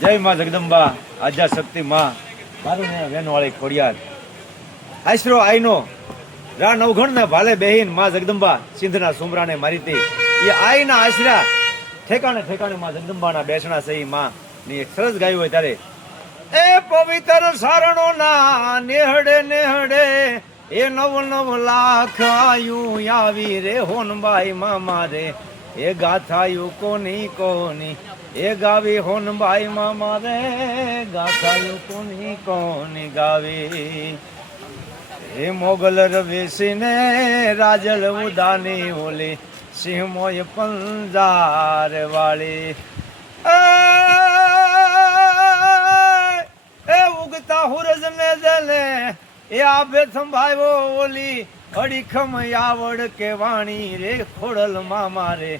જય માં જગદંબા આજા શક્તિ માં મારું ને વેનવાળી ખોડિયાર આશરો આઈનો રા નવઘણ ને ભાલે બેહીન માં જગદંબા સિંધના સુમરાને મારીતી એ આઈના આશરા ઠેકાણે ઠેકાણે માં જગદંબાના બેસણા સહી માં ની એક સરસ ગાયું હોય ત્યારે એ પવિત્ર સારણો ના નેહડે નેહડે એ નવ નવ લાખ આયુ આવી રે હોનબાઈ મામા રે એ ગાથાયું કોની કોની એ ગાવી હોનબાઈ મામા રે ગાથાયું કોની કોની ગાવી એ મોગલ રવેશીને રાજલ ઉદાની ઓલી સિંહમોય પંજાર વાળી એ ઉગતા હુરજ ને જલે એ આભે સંભાવ્યો ઓલી અડીખમ આવડ કે વાણી રે ખોડલ મામા રે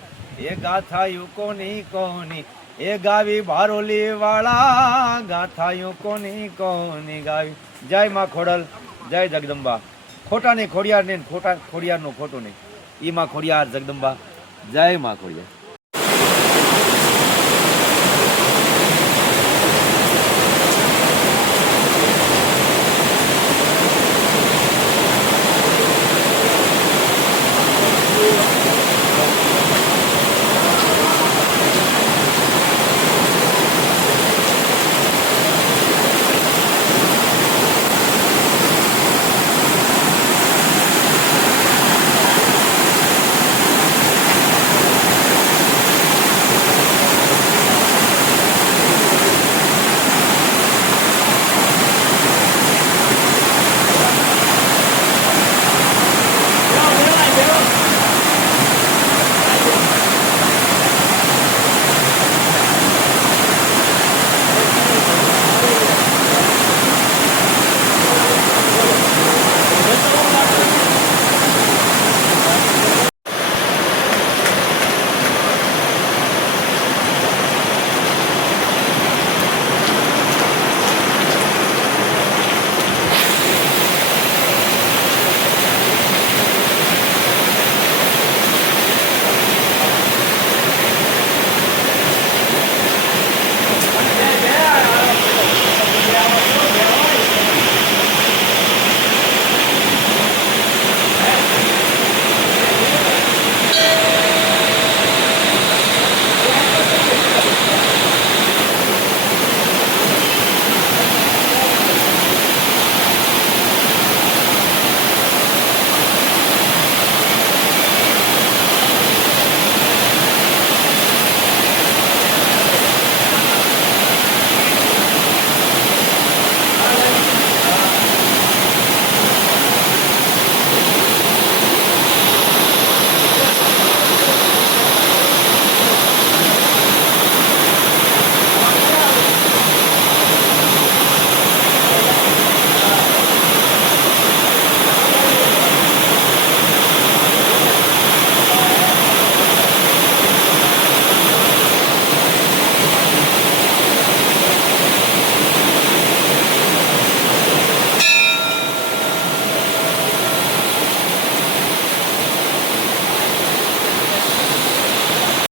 એ ગાથાયું કોની કોની એ ગાવી બારોલી વાળા ગાથાયું કોની કોની ગાવી જય માં ખોડલ જય જગદંબા ખોટાની ખોડિયાર ને ખોટા ખોડિયાર નું ખોટું નહીં ઈ માં ખોડિયાર જગદંબા જય માં ખોડિયાર